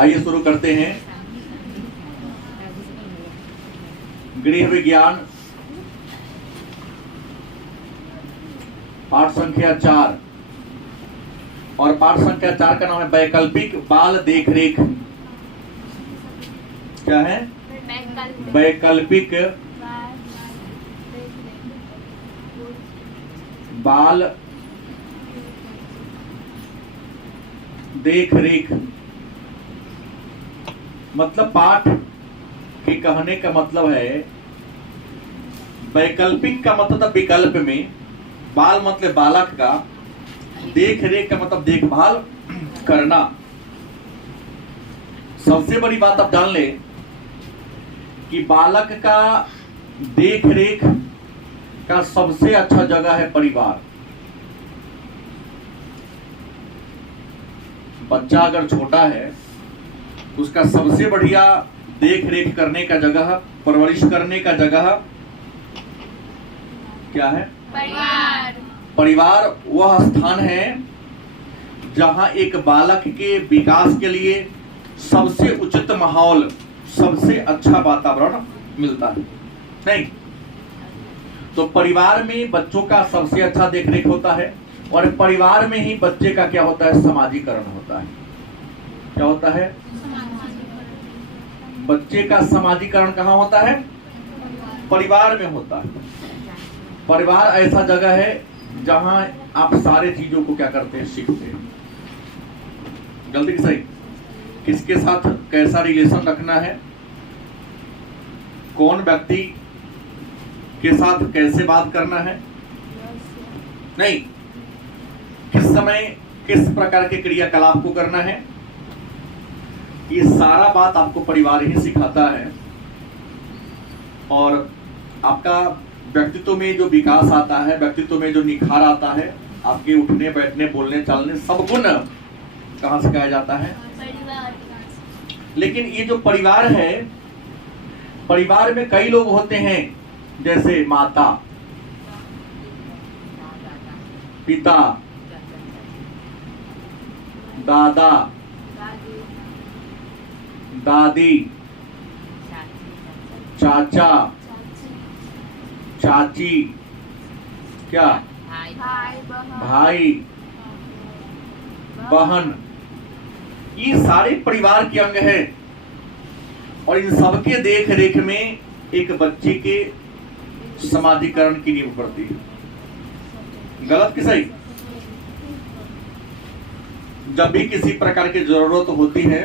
आइए शुरू करते हैं। गृह विज्ञान पाठ संख्या 4 और पाठ संख्या 4 का नाम है वैकल्पिक बाल देखरेख। क्या है? वैकल्पिक बाल देखरेख। मतलब पाठ के कहने का मतलब है वैकल्पिक का मतलब विकल्प में, बाल मतलब बालक का, देख रेख का मतलब देखभाल करना। सबसे बड़ी बात आप जान ले कि बालक का देख रेख का सबसे अच्छा जगह है परिवार। बच्चा अगर छोटा है तो उसका सबसे बढ़िया देख रेख करने का जगह, परवरिश करने का जगह क्या है? परिवार। परिवार वह स्थान है जहां एक बालक के विकास के लिए सबसे उचित माहौल, सबसे अच्छा वातावरण मिलता है। नहीं तो परिवार में बच्चों का सबसे अच्छा देखरेख होता है और परिवार में ही बच्चे का क्या होता है? समाजीकरण होता है। क्या होता है? बच्चे का समाजीकरण कहाँ होता है? परिवार में होता है। परिवार ऐसा जगह है जहां आप सारे चीजों को क्या करते हैं? सीखते हैं। गलती की सही? किसके साथ कैसा रिलेशन रखना है, कौन व्यक्ति के साथ कैसे बात करना है, नहीं किस समय किस प्रकार के क्रियाकलाप को करना है, ये सारा बात आपको परिवार ही सिखाता है। और आपका व्यक्तित्व में जो विकास आता है, व्यक्तित्व में जो निखार आता है, आपके उठने बैठने बोलने चालने सब गुण कहां से कहा जाता है? परिवार। लेकिन ये जो परिवार है, परिवार में कई लोग होते हैं, जैसे माता, पिता, दादा, दादी, चाचा, चाची, क्या? भाई, बहन। ये सारे परिवार के अंग हैं और इन सबके देख रेख में एक बच्चे के समाजीकरण की नींव पड़ती है। गलत कि सही? जब भी किसी प्रकार की जरूरत होती है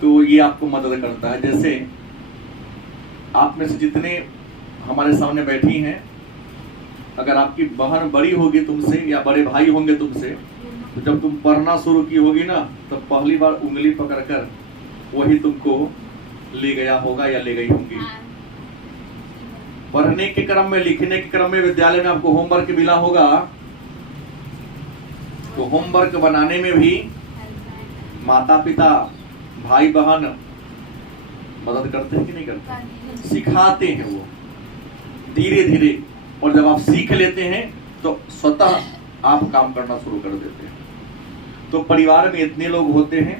तो ये आपको मदद करता है। जैसे आप में से जितने हमारे सामने बैठी हैं, अगर आपकी बहन बड़ी होगी तुमसे या बड़े भाई होंगे तुमसे, तो जब तुम पढ़ना शुरू की होगी ना, तो पहली बार उंगली पकड़कर वही तुमको ले गया होगा या ले गई होंगी। पढ़ने के क्रम में, लिखने के क्रम में विद्यालय में आपको होमवर्क मिला होगा, तो होमवर्क बनाने में भी माता पिता, भाई बहन मदद करते हैं कि नहीं करते? सिखाते हैं वो धीरे धीरे, और जब आप सीख लेते हैं तो स्वतः आप काम करना शुरू कर देते हैं। तो परिवार में इतने लोग होते हैं,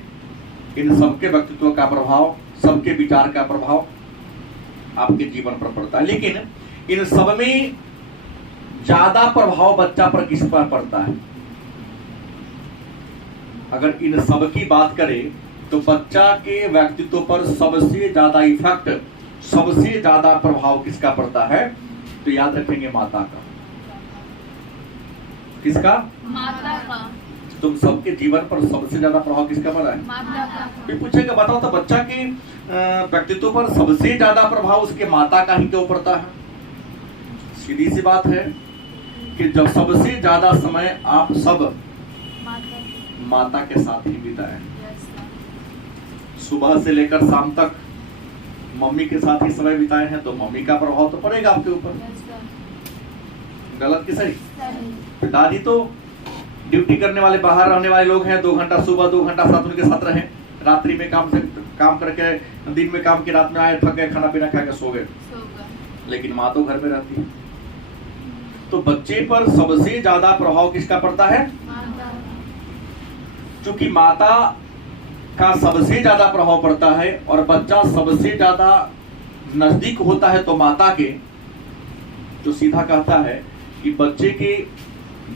इन सबके व्यक्तित्व का प्रभाव, सबके विचार का प्रभाव आपके जीवन पर पड़ता है। लेकिन इन सब में ज्यादा प्रभाव बच्चा पर किस पर पड़ता है? अगर इन सब की बात करें तो बच्चा के व्यक्तित्व पर सबसे ज्यादा इफेक्ट, सबसे ज्यादा प्रभाव किसका पड़ता है? तो याद रखेंगे माता का। किसका? माता का। तुम सबके जीवन पर सबसे ज्यादा प्रभाव किसका पड़ा है? माता का। फिर पूछेगा बताओ तो बच्चा के व्यक्तित्व पर सबसे ज्यादा प्रभाव उसके माता का ही क्यों पड़ता है? सीधी सी बात है कि जब सबसे ज्यादा समय आप सब माता के साथ ही बिताए, सुबह से लेकर शाम तक मम्मी के साथ ही समय बिताए हैं, तो मम्मी का प्रभाव तो पड़ेगा आपके ऊपर। गलत कि सही? पिताजी तो ड्यूटी करने वाले, बाहर रहने वाले लोग हैं, 2 घंटा सुबह 2 घंटा साथ उनके साथ रहे, रात्रि में काम करके, दिन में काम के, रात में आए, थक गए, खाना पीना खा के सो गए। लेकिन माँ तो घर में रहती है। तो बच्चे पर सबसे ज्यादा प्रभाव किसका पड़ता है? माता। क्योंकि माता का सबसे ज्यादा प्रभाव पड़ता है और बच्चा सबसे ज्यादा नजदीक होता है तो माता के, जो सीधा कहता है कि बच्चे के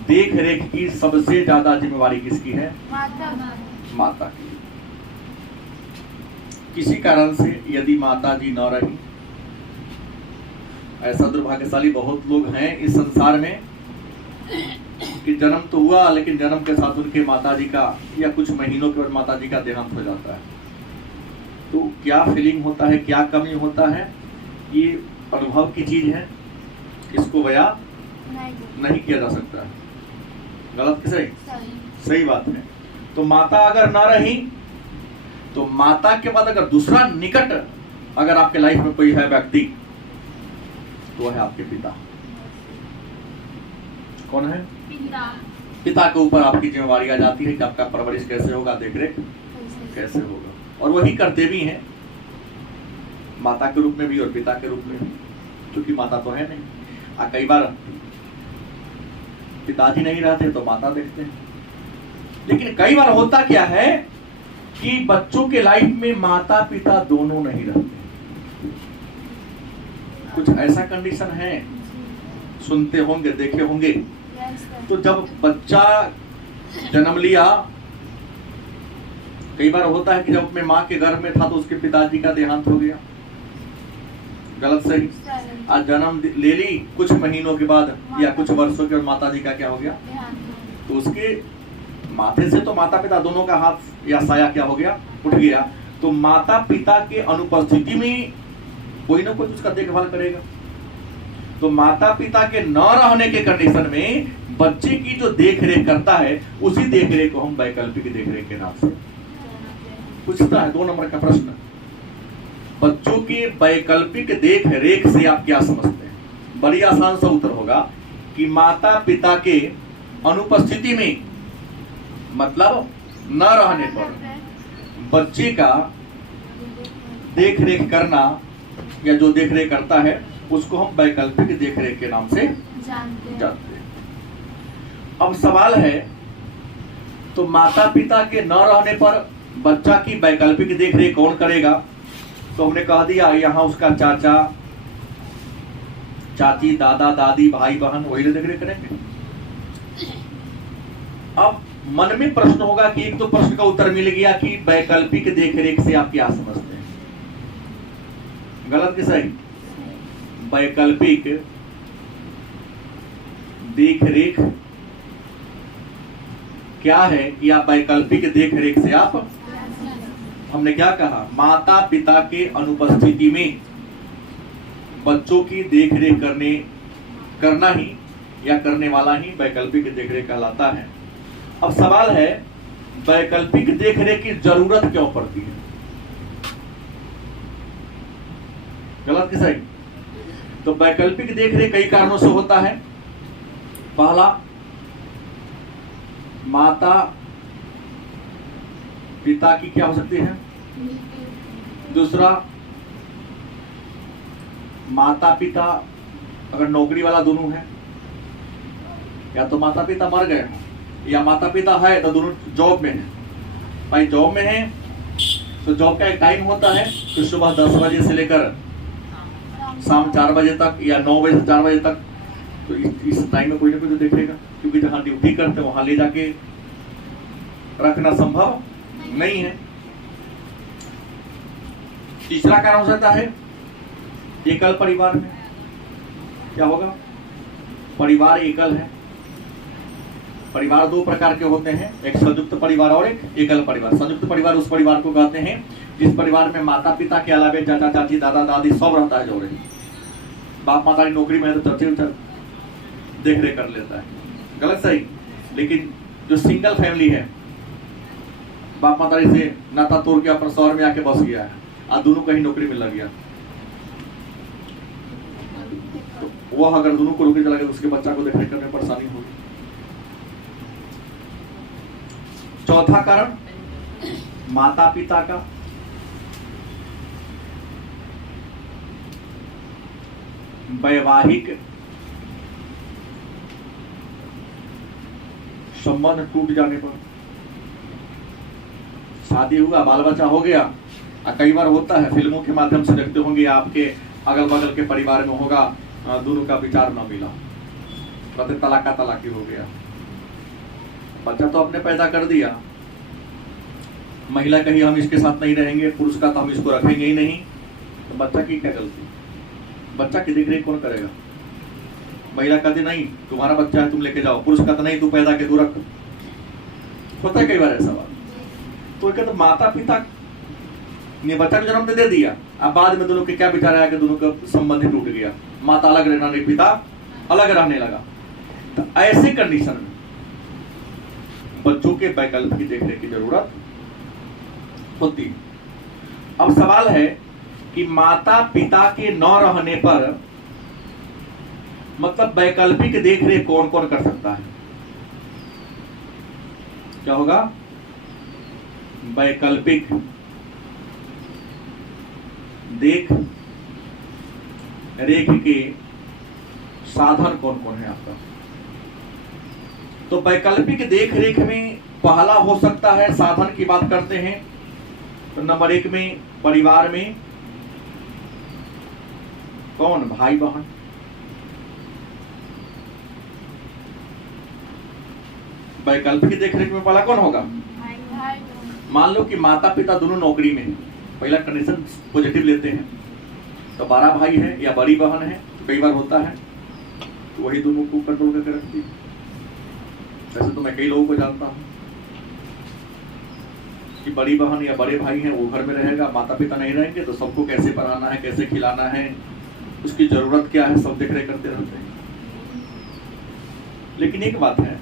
देख रेख की सबसे ज्यादा जिम्मेवारी किसकी है? माता की। किसी कारण से यदि माता जी न रही, ऐसा दुर्भाग्यशाली बहुत लोग हैं इस संसार में कि जन्म तो हुआ लेकिन जन्म के साथ उनके माताजी का या कुछ महीनों के बाद माताजी का देहांत हो जाता है। तो क्या फीलिंग होता है, क्या कमी होता है, ये अनुभव की चीज है, इसको बयां नहीं किया जा सकता है। गलत कि सही? सही बात है। तो माता अगर ना रही तो माता के बाद अगर दूसरा निकट अगर आपके लाइफ में कोई है व्यक्ति तो है आपके पिता। कौन है? पिता के ऊपर आपकी जिम्मेवारी आ जाती है कि आपका परवरिश कैसे होगा, देखरेख कैसे होगा, और वही करते भी हैं माता के रूप में भी और पिता के रूप में भी, क्योंकि माता तो है नहीं। कई बार पिताजी नहीं रहते तो माता देखते हैं, लेकिन कई बार होता क्या है कि बच्चों के लाइफ में माता पिता दोनों नहीं रहते। कुछ ऐसा कंडीशन है, सुनते होंगे, देखे होंगे। तो जब बच्चा जन्म लिया, कई बार होता है कि जब अपने माँ के गर्भ में था तो उसके पिताजी का देहांत हो गया। गलत सही? आज जन्म ले ली, कुछ महीनों के बाद या कुछ वर्षों के बाद माताजी का क्या हो गया? तो उसके माथे से तो माता पिता दोनों का हाथ या साया क्या हो गया? उठ गया। तो माता पिता के अनुपस्थिति में कोई ना कोई उसका देखभाल करेगा। तो माता पिता के न रहने के कंडीशन में बच्चे की जो देखरेख करता है, उसी देखरेख को हम वैकल्पिक देखरेख के नाम से पूछता है। 2 नंबर का प्रश्न, बच्चों के वैकल्पिक देख रेख से आप क्या समझते हैं? बड़ी आसान सा उत्तर होगा कि माता पिता के अनुपस्थिति में, मतलब न रहने पर बच्चे का देख रेख करना या जो देख रेख करता है उसको हम वैकल्पिक देख रेख के नाम से जानते हैं। अब सवाल है, तो माता पिता के न रहने पर बच्चा की वैकल्पिक देख रेख कौन करेगा? तो हमने कह दिया यहाँ उसका चाचा चाची दादा दादी भाई बहन वही देख रेख करेंगे। अब मन में प्रश्न होगा कि एक तो प्रश्न का उत्तर मिल गया कि वैकल्पिक देख रेख से आप क्या समझते हैं? गलत कि सही? वैकल्पिक देख रेख क्या है कि आप वैकल्पिक देख रेख से आप, हमने क्या कहा, माता पिता के अनुपस्थिति में बच्चों की देखरेख करना ही या करने वाला ही वैकल्पिक देखरेख कहलाता है। अब सवाल है, वैकल्पिक देखरेख की जरूरत क्यों पड़ती है? गलत कि सही? तो वैकल्पिक देखरेख कई कारणों से होता है। पहला, माता पिता की क्या हो सकती है? दूसरा, माता पिता अगर नौकरी वाला दोनों है, या तो माता पिता मर गए या माता पिता है तो दोनों जॉब में है। भाई जॉब में है तो जॉब का एक टाइम होता है, तो सुबह 10 बजे से लेकर शाम 4 बजे तक या 9 बजे से 4 बजे तक। तो इस टाइम में कोई ना कोई तो देखेगा, क्योंकि जहां ड्यूटी करते वहां ले जाके रखना संभव नहीं है। तीसरा कारण हो सकता है, एकल परिवार में क्या होगा? परिवार एकल है। परिवार 2 प्रकार के होते हैं, एक संयुक्त परिवार और एक एकल परिवार। संयुक्त परिवार उस परिवार को कहते हैं जिस परिवार में माता पिता के अलावे चाचा चाची दादा दादी सब रहता है जोड़े। बाप माता की नौकरी में है तो चर्चे देख रेख कर लेता है। गलत सही? लेकिन जो सिंगल फैमिली है, बाप माता से नाता तोड़ के अपने शहर में आके बस गया है, आज दोनों कहीं नौकरी में लग गया, तो वह अगर दोनों को नौकरी चला गया तो उसके बच्चा को देख रेख करने में परेशानी होगी। चौथा कारण, माता पिता का वैवाहिक संबंध टूट जाने पर। शादी हुआ, बाल बच्चा हो गया, कई बार होता है फिल्मों के माध्यम से देखते होंगे आपके अगल बगल के परिवार में होगा, दोनों का विचार न मिला, कहते तलाका तलाकी हो गया। बच्चा तो आपने पैदा कर दिया, महिला कही हम इसके साथ नहीं रहेंगे, पुरुष का तो हम इसको रखेंगे ही नहीं, तो बच्चा की क्या गलती? बच्चा की देख रेख कौन करेगा? महिला कहती नहीं तुम्हारा बच्चा है तुम लेके जाओ, पुरुष कहता नहीं तू पैदा के तू रख। होता है कई बार ऐसा बात। तो कहते माता पिता ने बच्चा को जन्म दे दिया, अब बाद में दोनों के क्या विचार आया कि दोनों का संबंध ही टूट गया, माता अलग रहना नहीं, पिता अलग रहने लगा। तो ऐसे कंडीशन में बच्चों के वैकल्पिक देखने की जरूरत होती। अब सवाल है कि माता पिता के न रहने पर मतलब वैकल्पिक देखरेख कौन कौन कर सकता है? क्या होगा? वैकल्पिक देख रेख के साधन कौन कौन है आपका? तो वैकल्पिक देख रेख में पहला हो सकता है, साधन की बात करते हैं तो नंबर 1 में परिवार में कौन? भाई बहन। वैकल्पिक देखरेख में पहला कौन होगा? मान लो कि माता पिता दोनों नौकरी में हैं, पहला कंडीशन पॉजिटिव लेते हैं, तो 12 भाई है या बड़ी बहन है, तो कई बार होता है तो वही दोनों को कंट्रोल करके रखती है। वैसे तो मैं कई लोगों को जानता हूं कि बड़ी बहन या बड़े भाई हैं, वो घर में रहेगा, माता पिता नहीं रहेंगे, तो सबको कैसे पढ़ाना है, कैसे खिलाना है, उसकी जरूरत क्या है, सब देख रेख करते रहते हैं। लेकिन एक बात है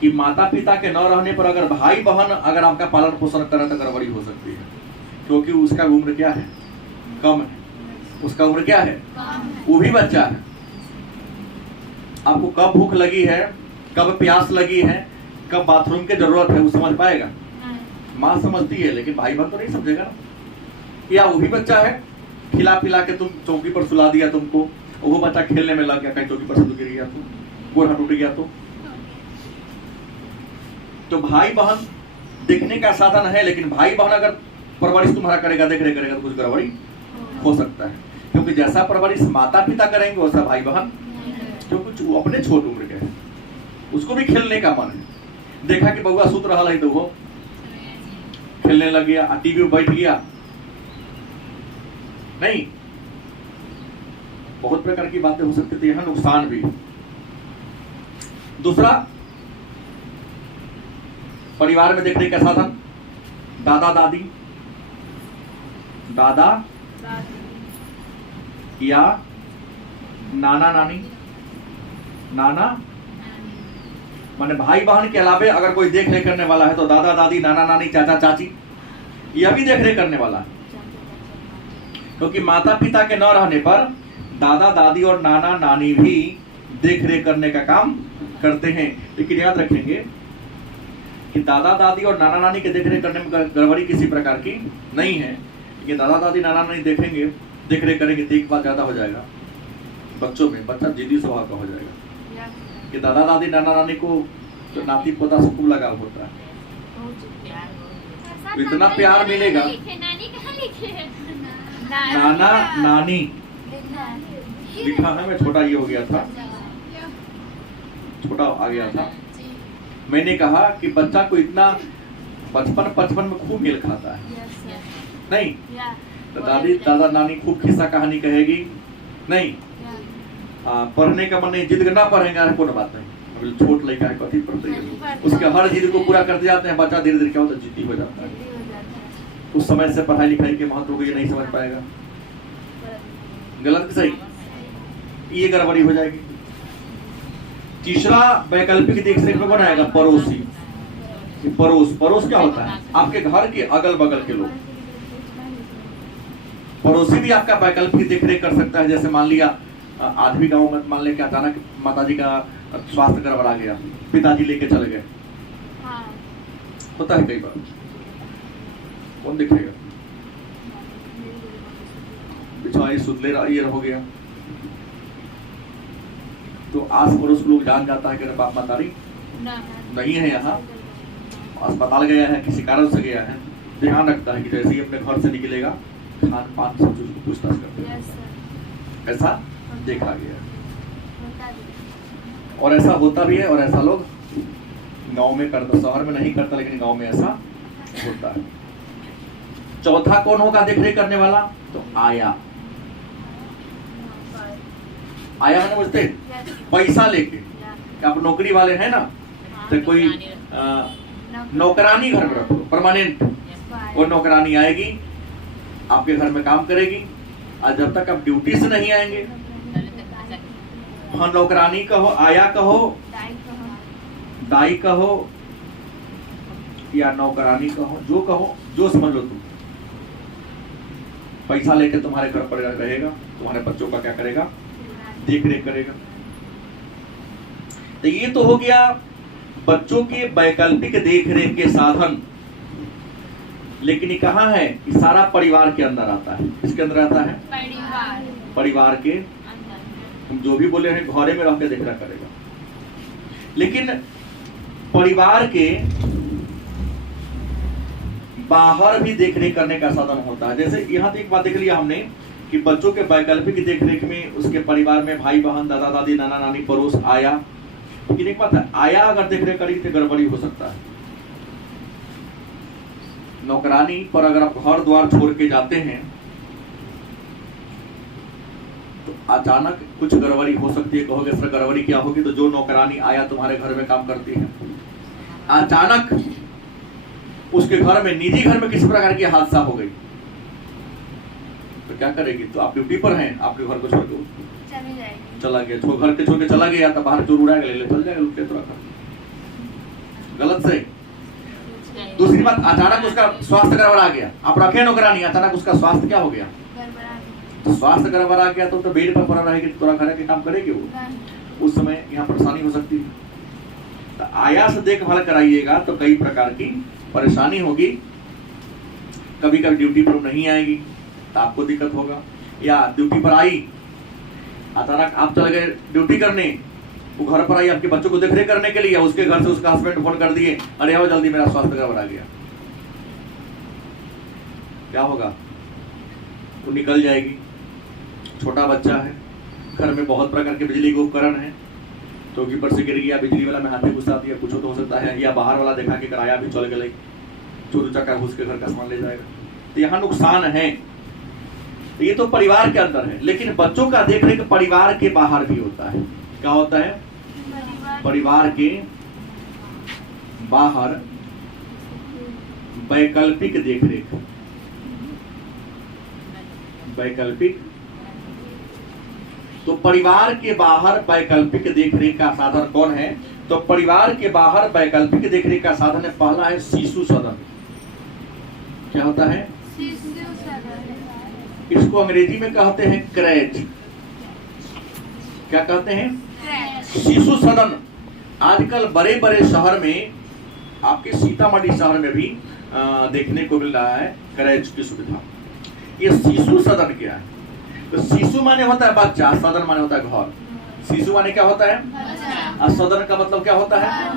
कि माता पिता के न रहने पर अगर भाई बहन अगर आपका पालन पोषण करे तो गड़बड़ी हो सकती है, क्योंकि उसका उम्र क्या है? कम है। उसका उम्र क्या है? वो भी बच्चा है। आपको कब भूख लगी है, कब प्यास लगी है, कब बाथरूम की जरूरत है, वो समझ पाएगा? माँ समझती है, लेकिन भाई बहन तो नहीं समझेगा ना। या वो भी बच्चा है, खिला पिला के तुम चौकी पर सुला दिया तुमको, और वो बच्चा खेलने में लग गया, कहीं चौकी पर से गिर गया तो, गोड़ टूट गया तो भाई बहन देखने का साधन है, लेकिन भाई बहन अगर परवरिश तुम्हारा करेगा, देख रेख करेगा, तो कुछ गड़बड़ी हो सकता है, क्योंकि जैसा परवरिश माता पिता करेंगे वैसा भाई बहन, क्योंकि वो अपने छोट उम्र के हैं, उसको भी खेलने का मन है। देखा कि बउआ सुत रहा है तो वो खेलने लग गया, टीवी में बैठ गया, नहीं, बहुत प्रकार की बातें हो सकती थी, यहां नुकसान भी। दूसरा, परिवार में देखने का साधन दादा दादी, दादा या नाना नानी। नाना माने भाई बहन के अलावे अगर कोई देख रेख करने वाला है तो दादा दादी, नाना नानी, चाचा चाची, यह भी देख रेख करने वाला है, क्योंकि माता पिता के न रहने पर दादा दादी और नाना नानी भी देख रेख करने का काम करते हैं। लेकिन याद रखेंगे कि दादा दादी और नाना नानी के देख रेख करने में गड़बड़ी किसी प्रकार की नहीं है। ये दादा दादी नाना नानी देखेंगे, देख रेख करेंगे, देखभाल ज्यादा हो जाएगा बच्चों में, बच्चा जिद्दी स्वभाव का हो जाएगा। कि दादा दादी नाना नानी को तो नाती पोता से खूब लगाव होता है, तो इतना प्यार मिलेगा। नाना नानी लिखा है, मैं छोटा ये हो गया था, छोटा आ गया था। मैंने कहा कि बच्चा को इतना बचपन में खूब मेल खाता है, नहीं तो दादी दादा नानी खूब खिस्सा कहानी कहेगी, नहीं पढ़ने का मन नहीं, जिद ना पढ़ेंगे कोई बात नहीं, छोट लड़का है कथी पढ़ते हैं, उसके हर जिद को पूरा करते जाते हैं, बच्चा धीरे धीरे क्या होता है, जिद्दी हो जाता है। उस समय से पढ़ाई लिखाई के महत्व को ये नहीं समझ पाएगा, गलत सही, ये गड़बड़ी हो जाएगी। तीसरा वैकल्पिक देख रेख में बनाएगा पड़ोसी। पड़ोस क्या होता है? आपके घर के अगल बगल के लोग। पड़ोसी भी आपका वैकल्पिक देख रेख कर सकता है। जैसे मान लिया आदमी गांव में मान लेके अचानक माताजी का स्वास्थ्य गड़बड़ा गया, पिताजी लेके चले गए, होता है कई बार, कौन देखेगा? बिछवाई सुतले ये हो गया तो आस पड़ोस लोग जान जाता है कि बाप मातारी नहीं है यहाँ, अस्पताल गया है, किसी कारण से गया है, ध्यान रखता है कि जैसे ही अपने घर से निकलेगा खान पान सब चीज को पूछताछ करते हैं। Yes sir. ऐसा देखा गया है होता भी। और ऐसा होता भी है, और ऐसा लोग गांव में करता, शहर में नहीं करता, लेकिन गांव में ऐसा होता है। चौथा कौन होगा देख रेख करने वाला? तो आया। आया मैंने बुझते यस। पैसा लेके, या- आप नौकरी वाले हैं ना, तो कोई नौकरानी घर में रखो, परमानेंट। वो नौकरानी आएगी, आपके घर में काम करेगी, और जब तक आप ड्यूटी से नहीं आएंगे, हाँ नौकरानी कहो, आया कहो, दाई कहो। दाई कहो या नौकरानी कहो, जो समझ लो तुम, पैसा लेके तुम्हारे घर पर रहेगा, तुम्हारे बच्चों का क्या करेगा? देख रेख करेगा। तो ये तो हो गया बच्चों के वैकल्पिक देख रेख के साधन। लेकिन ये कहाँ है? ये सारा परिवार के अंदर आता है। किसके अंदर आता है? परिवार। परिवार के अंदर। हम जो भी बोले हैं घरे में रह के देखना करेगा। लेकिन परिवार के बाहर भी देखरेख करने का साधन होता है। जैसे यहाँ तो एक बात देख लिया हमने कि बच्चों के वैकल्पिक देखरेख में उसके परिवार में भाई बहन, दादा दादी, नाना नानी, पड़ोस, आया। लेकिन एक बात है, आया अगर देखरेख करेगी तो गड़बड़ी हो सकता है। नौकरानी पर अगर आप घर द्वार छोड़ के जाते हैं तो अचानक कुछ गड़बड़ी हो सकती है। कहोगे सर गड़बड़ी क्या होगी? तो जो नौकरानी आया तुम्हारे घर में काम करती है, अचानक उसके घर में, निजी घर में किसी प्रकार की हादसा हो गई तो क्या करेगी? तो आप ड्यूटी पर हैं, आपके घर को छोड़ के चली जाएगी। चला गया, घर के छोड़ के चला गया, तो बाहर चोर उड़ा के ले चल जाएगा, लुट के तुरंत। गलत से। दूसरी बात, अचानक उसका स्वास्थ्य गड़बड़ा गया, आप रखे नौकरानी, अचानक उसका स्वास्थ्य क्या हो गया? गड़बड़ा गई। तो स्वास्थ्य गड़बड़ा गया तो बेड पर पड़ा रहेगी, तो घर के काम करेगी वो? नहीं। उस समय यहाँ परेशानी हो सकती है। तो आया से देखभाल कराइएगा तो कई प्रकार की परेशानी होगी। कभी कभी ड्यूटी पर नहीं आएगी तो आपको दिक्कत होगा, या ड्यूटी पर आई, अचानक आप चले गए ड्यूटी करने, वो घर पर आई आपके बच्चों को देखरेख करने के लिए, उसके घर से उसका हस्बैंड फोन कर दिए, अरे आओ जल्दी मेरा स्वास्थ्य गड़बड़ा गया, क्या होगा? वो निकल जाएगी। छोटा बच्चा है, घर में बहुत प्रकार के बिजली के उपकरण है, तो ऊपर से गिर गया, बिजली वाला में हाथे घुसा दिया, कुछ तो हो सकता है, या बाहर वाला देखा कि किराया भी चल गए, चोर चक्का घुस के घर का सामान ले जाएगा, तो यहाँ नुकसान है। तो ये तो परिवार के अंदर है। लेकिन बच्चों का देखरेख परिवार के बाहर भी होता है। क्या होता है? परिवार के बाहर वैकल्पिक देखरेख। वैकल्पिक, तो परिवार के बाहर वैकल्पिक देखरेख का साधन कौन है? तो परिवार के बाहर वैकल्पिक देखरेख का साधन है, पहला है शिशु सदन। क्या होता है? शिशु सदन। इसको अंग्रेजी में कहते हैं क्रैच। क्या कहते हैं? क्रैच। शिशु सदन। आजकल बड़े बड़े शहर में, आपके सीतामढ़ी शहर में भी देखने को मिल रहा है क्रैच की सुविधा। ये शिशु सदन क्या है? तो शिशु माने होता है बच्चा, सदन माने होता है घर। शिशु माने क्या होता है? बच्चा। और सदन का मतलब क्या होता है?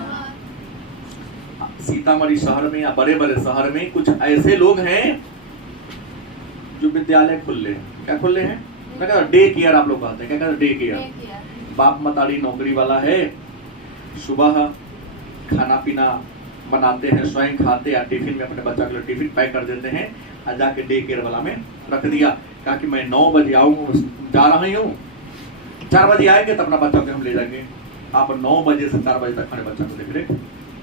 सीतामढ़ी शहर में या बड़े बड़े शहर में कुछ ऐसे लोग हैं जो विद्यालय खुले हैं। क्या खुले हैं? मैं कहता डे केयर, आप लोग कहते हैं। क्या कहते हैं? Day care. बाप मतारी नौकरी वाला है, सुबह खाना पीना बनाते हैं, स्वयं खाते, या टिफिन में अपने बच्चा के लिए टिफिन पैक कर देते हैं, और जाके डे केयर वाला में रख दिया। कहा कि मैं 9 बजे आऊँ, जा रहा हूँ, 4 बजे आएंगे तो अपना बच्चा को हम ले जाएंगे। आप 9 बजे से 4 बजे तक अपने बच्चा को देख रेख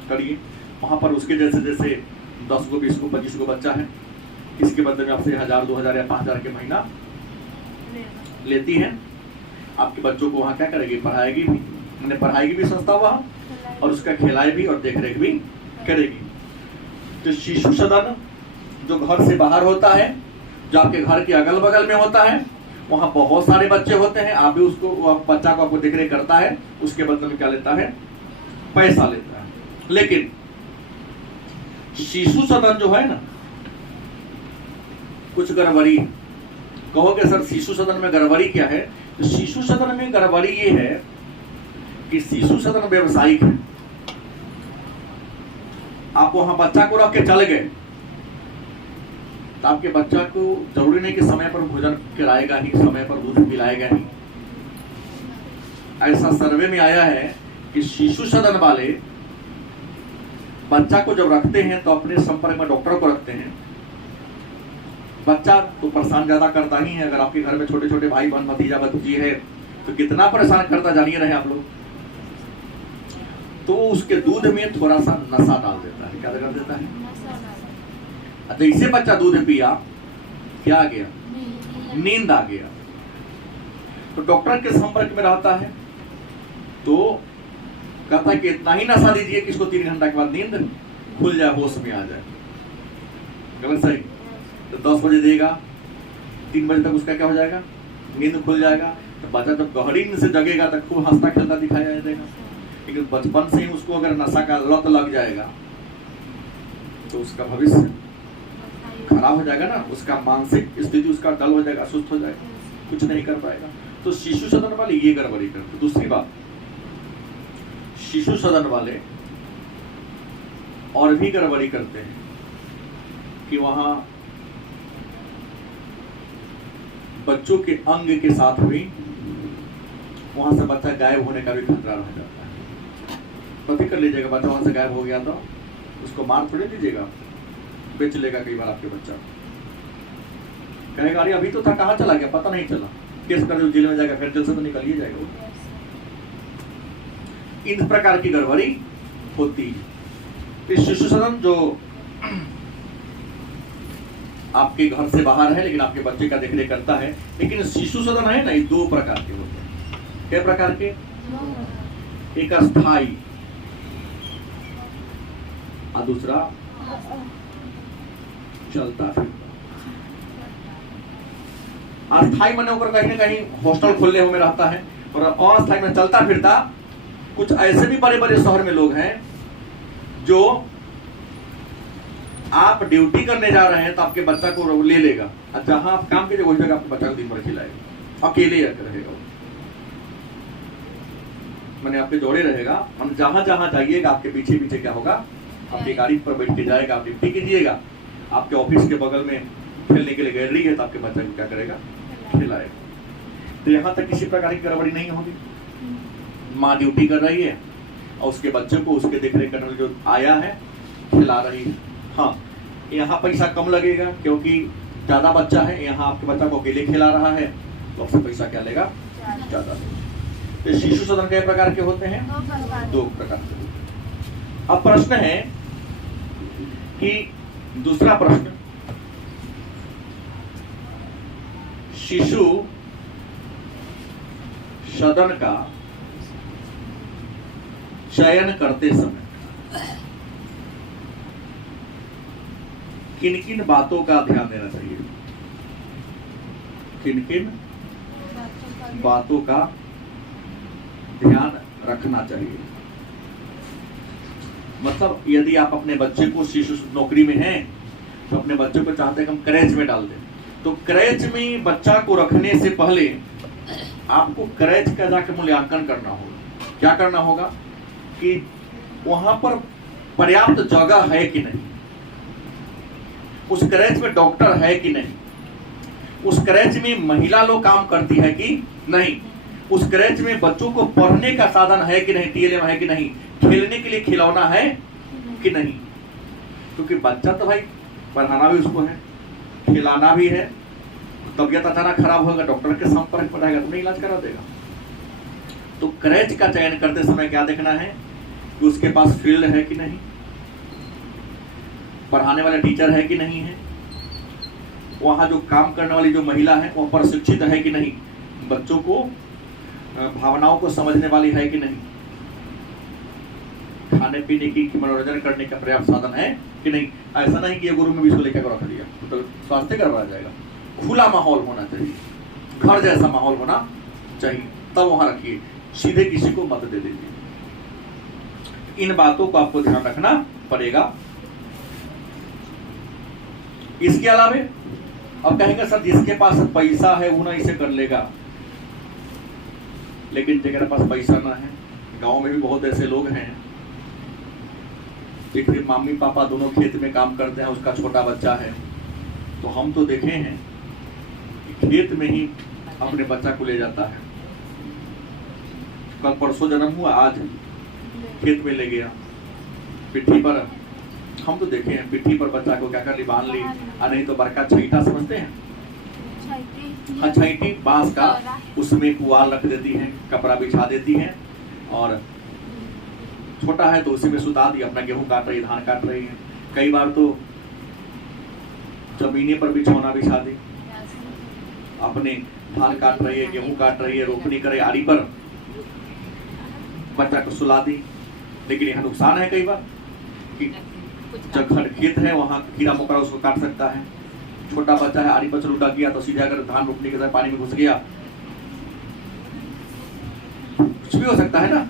करिए। वहाँ पर उसके जैसे जैसे 10 को 20 को 25 को बच्चा है, इसके बदले में आपसे 1000 2000 या 5000 के महीना लेती है। आपके बच्चों को वहाँ क्या करेगी? पढ़ाएगी भी, मैंने पढ़ाएगी भी संस्था वहाँ, और उसका खिलाए भी और देखरेख भी करेगी। तो शिशु सदन जो घर से बाहर होता है, जो आपके घर के अगल बगल में होता है, वहाँ बहुत सारे बच्चे होते हैं, आप भी उसको, बच्चा को आपको देखरेख करता है, उसके बदले में क्या लेता है? पैसा लेता है। लेकिन शिशु सदन जो है ना, कुछ गड़बड़ी। कहोगे सर शिशु सदन में गड़बड़ी क्या है? तो शिशु सदन में गड़बड़ी ये है कि शिशु सदन व्यवसायिक है। आप वहां बच्चा को रख के चले गए, तो आपके बच्चा को जरूरी नहीं कि समय पर भोजन कराएगा ही, समय पर दूध पिलाएगा ही। ऐसा सर्वे में आया है कि शिशु सदन वाले बच्चा को जब रखते हैं तो अपने संपर्क में डॉक्टर को रखते हैं। बच्चा तो परेशान ज्यादा करता ही है। अगर आपके घर में छोटे छोटे भाई बहन भतीजा भतीजी है तो कितना परेशान करता जानिए रहे आप लोग। तो उसके दूध में थोड़ा सा नशा डाल देता है। क्या कर देता है? जैसे बच्चा दूध पिया, क्या आ गया? नींद आ गया। तो डॉक्टर के संपर्क में रहता है तो कहता है कि इतना ही नशा दीजिए कि इसको 3 घंटा के बाद नींद खुल जाए, होश में आ जाए। गलत सही? तो 10 बजे देगा, 3 बजे तक उसका क्या हो जाएगा? नींद खुल जाएगा। तो बच्चा जब गहरी नींद से जगेगा तो खूब हंसता खेलता दिखाई देगा। लेकिन बचपन से ही उसको अगर नशा का लत लग जाएगा तो उसका भविष्य खराब हो जाएगा ना। उसका मानसिक स्थिति उसका डल हो जाएगा, सुस्त हो जाएगा, कुछ नहीं कर पाएगा। तो शिशु सदन वाले ये गड़बड़ी करते। दूसरी बात, शिशु सदन वाले और भी गड़बड़ी करते हैं कि वहां बच्चों के अंग के साथ भी वहां से बच्चा गायब होने का भी खतरा रह जाता है। पता कर लीजिएगा, बच्चा वहां से गायब हो गया तो उसको मार थोड़ी दीजिएगा, बेच लेगा कई बार आपके बच्चा। कहेगा अरे अभी तो था, कहाँ चला गया, पता नहीं चला, केस कर जो जेल में जाएगा, फिर जेल से तो निकल ही जाएगा वो। इन प्रकार की गड़बड़ी होती है। तो शिशु सदन जो आपके घर से बाहर है लेकिन आपके बच्चे का देखरेख करता है, लेकिन शिशु सदन है ना, ये 2 प्रकार के होते हैं। क्या प्रकार के? एक अस्थाई और दूसरा चलता फिरता। अस्थाई माने ऊपर कहीं ना कहीं हॉस्टल खोलने में रहता है, और अस्थाई में चलता फिरता। कुछ ऐसे भी बड़े बड़े शहर में लोग हैं जो आप ड्यूटी करने जा रहे हैं तो आपके बच्चा को ले लेगा, और जहां आप काम कीजिए वही जगह आपके बच्चा को दिन भर खिलाएगा, अकेले रहेगा, मैंने आपके जोड़े रहेगा। हम जहां जहां जाइएगा आपके पीछे पीछे क्या होगा, आपकी गाड़ी पर बैठ के जाएगा, आप ड्यूटी कीजिएगा। आपके ऑफिस के बगल में खेलने के लिए गैलरी है तो आपके बच्चा को क्या करेगा? खिलाएगा। तो यहाँ तक किसी प्रकार की गड़बड़ी नहीं होगी। माँ ड्यूटी कर रही है और उसके बच्चे को उसके देखरेख करने जो आया है खिला रही है। हाँ, यहाँ पैसा कम लगेगा क्योंकि ज्यादा बच्चा है, यहाँ आपके बच्चा को अकेले खिला रहा है तो आपसे पैसा क्या लेगा? ज्यादा। तो शिशु सदन कई प्रकार के होते हैं? 2 प्रकार के। अब प्रश्न है कि दूसरा प्रश्न, शिशु सदन का चयन करते समय किन किन बातों का ध्यान देना चाहिए? किन किन बातों का ध्यान रखना चाहिए? मतलब यदि आप अपने बच्चे को शिशु नौकरी में हैं तो अपने बच्चे को चाहते हैं हम क्रेच में डाल दें, तो क्रेच में बच्चा को रखने से पहले आपको क्रेच का जाकर मूल्यांकन करना होगा। क्या करना होगा कि वहां पर पर्याप्त जगह है कि नहीं, उस क्रेच में डॉक्टर है कि नहीं, उस क्रेच में महिला लोग काम करती है कि नहीं, उस क्रेच में बच्चों को पढ़ने का साधन है कि नहीं, टीएलएम है कि नहीं, खेलने के लिए खिलौना है कि नहीं। क्योंकि बच्चा तो भाई पढ़ाना भी उसको है, खिलाना भी है। तबियत अचानक खराब होगा, डॉक्टर के संपर्क में रहेगा तो नहीं इलाज करा देगा। तो क्रेच का चयन करते समय क्या देखना है कि उसके पास फील्ड है कि नहीं, पढ़ाने वाले टीचर है कि नहीं है, वहां जो काम करने वाली जो महिला है वो प्रशिक्षित है कि नहीं, बच्चों को भावनाओं को समझने वाली है कि नहीं, खाने पीने की मनोरंजन करने का पर्याप्त साधन है कि नहीं। ऐसा नहीं कि ये गुरु में भी इसको लेकर रख दिया तो स्वास्थ्य गड़बड़ा जाएगा। खुला माहौल होना चाहिए, घर जैसा माहौल होना चाहिए, तब वहां रखिए, सीधे किसी को मत दे दीजिए। इन बातों को आपको ध्यान रखना पड़ेगा। इसके अलावा अब कहेंगे सर जिसके पास पैसा है वो ना इसे कर लेगा, लेकिन जिनके पास पैसा ना है, गांव में भी बहुत ऐसे लोग हैं देखिए मम्मी पापा दोनों खेत में काम करते हैं, उसका छोटा बच्चा है, तो हम तो देखे हैं कि खेत में ही अपने बच्चा को ले जाता है। कल परसों जन्म हुआ, आज खेत में ले गया, पिट्ठी पर, हम तो देखे हैं पिट्ठी पर बच्चा को क्या कर ली, बांध ली, और नहीं तो बड़का छैटा समझते हैं, हाँ छैटी बांस का, उसमें पुआल रख देती है, कपड़ा बिछा देती है, और छोटा है तो उसी में सुता दी, अपना गेहूं काट रही है, धान काट रही है। कई बार तो जमीने पर बिछौना बिछा दी, अपने धान काट रही है, गेहूं काट रही है, रोपनी करे आरी पर, बच्चा को सुला दी। लेकिन यहाँ नुकसान है कई बार कि जब खेत है वहां कीड़ा मकोड़ा उसको काट सकता है। छोटा बच्चा है, आरी पर चल उड़ा गया तो सीधे अगर धान रोपने के समय पानी में घुस गया, कुछ भी हो सकता है ना।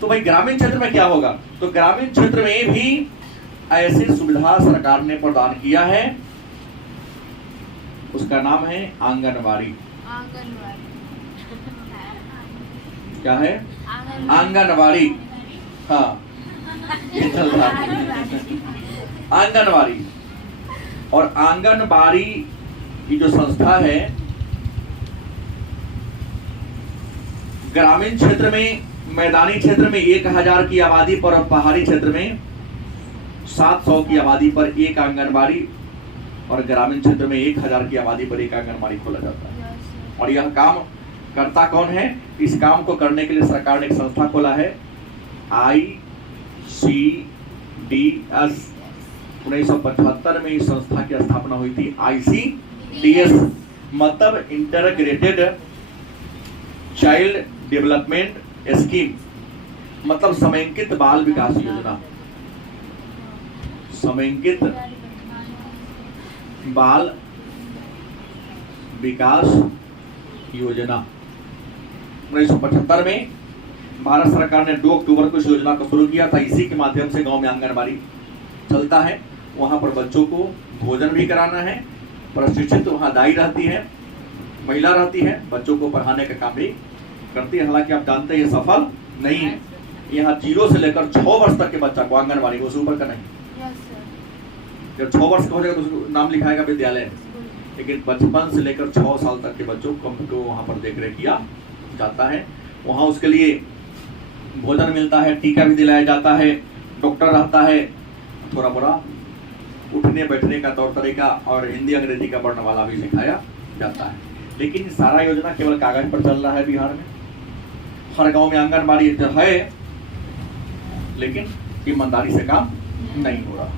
तो भाई ग्रामीण क्षेत्र में क्या होगा, तो ग्रामीण क्षेत्र में भी ऐसी सुविधा सरकार ने प्रदान किया है, उसका नाम है आंगनवाड़ी। क्या है, आंगनवाड़ी, हाँ ये चल रहा है आंगनवाड़ी। और आंगनबाड़ी की जो संस्था है, ग्रामीण क्षेत्र में, मैदानी क्षेत्र में 1000 की आबादी पर और पहाड़ी क्षेत्र में 700 की आबादी पर एक आंगनबाड़ी, और ग्रामीण क्षेत्र में 1000 की आबादी पर एक आंगनबाड़ी खोला जाता है। और यह काम करता कौन है, इस काम को करने के लिए सरकार ने एक संस्था खोला है, ICDS। 1975 में इस संस्था की स्थापना हुई थी। ICDS मतलब इंटीग्रेटेड चाइल्ड डेवलपमेंट स्कीम, मतलब समेकित बाल विकास योजना। समेकित बाल विकास योजना 1975 में भारत सरकार ने 2 अक्टूबर को इस योजना को शुरू किया था। इसी के माध्यम से गांव में आंगनबाड़ी चलता है। वहां पर बच्चों को भोजन भी कराना है, प्रशिक्षित वहां दाई रहती है, महिला रहती है, बच्चों को पढ़ाने का काम भी करती है। हालांकि आप जानते हैं ये सफल नहीं है। यहाँ 0 से लेकर 6 वर्ष तक के बच्चा को आंगनबाड़ी, उससे ऊपर का नहीं। जब 6 वर्ष का हो जाएगा तो उसको नाम लिखाएगा विद्यालय, लेकिन बचपन से लेकर 6 साल तक के बच्चों को वहाँ पर देख रेख किया जाता है। वहाँ उसके लिए भोजन मिलता है, टीका भी दिलाया जाता है, डॉक्टर रहता है, थोड़ा बड़ा उठने बैठने का तौर तरीका और हिंदी अंग्रेजी का वर्णमाला भी सिखाया जाता है। लेकिन सारा योजना केवल कागज पर चल रहा है बिहार में। हर गांव में आंगनबाड़ी है, लेकिन ईमानदारी से काम नहीं हो रहा।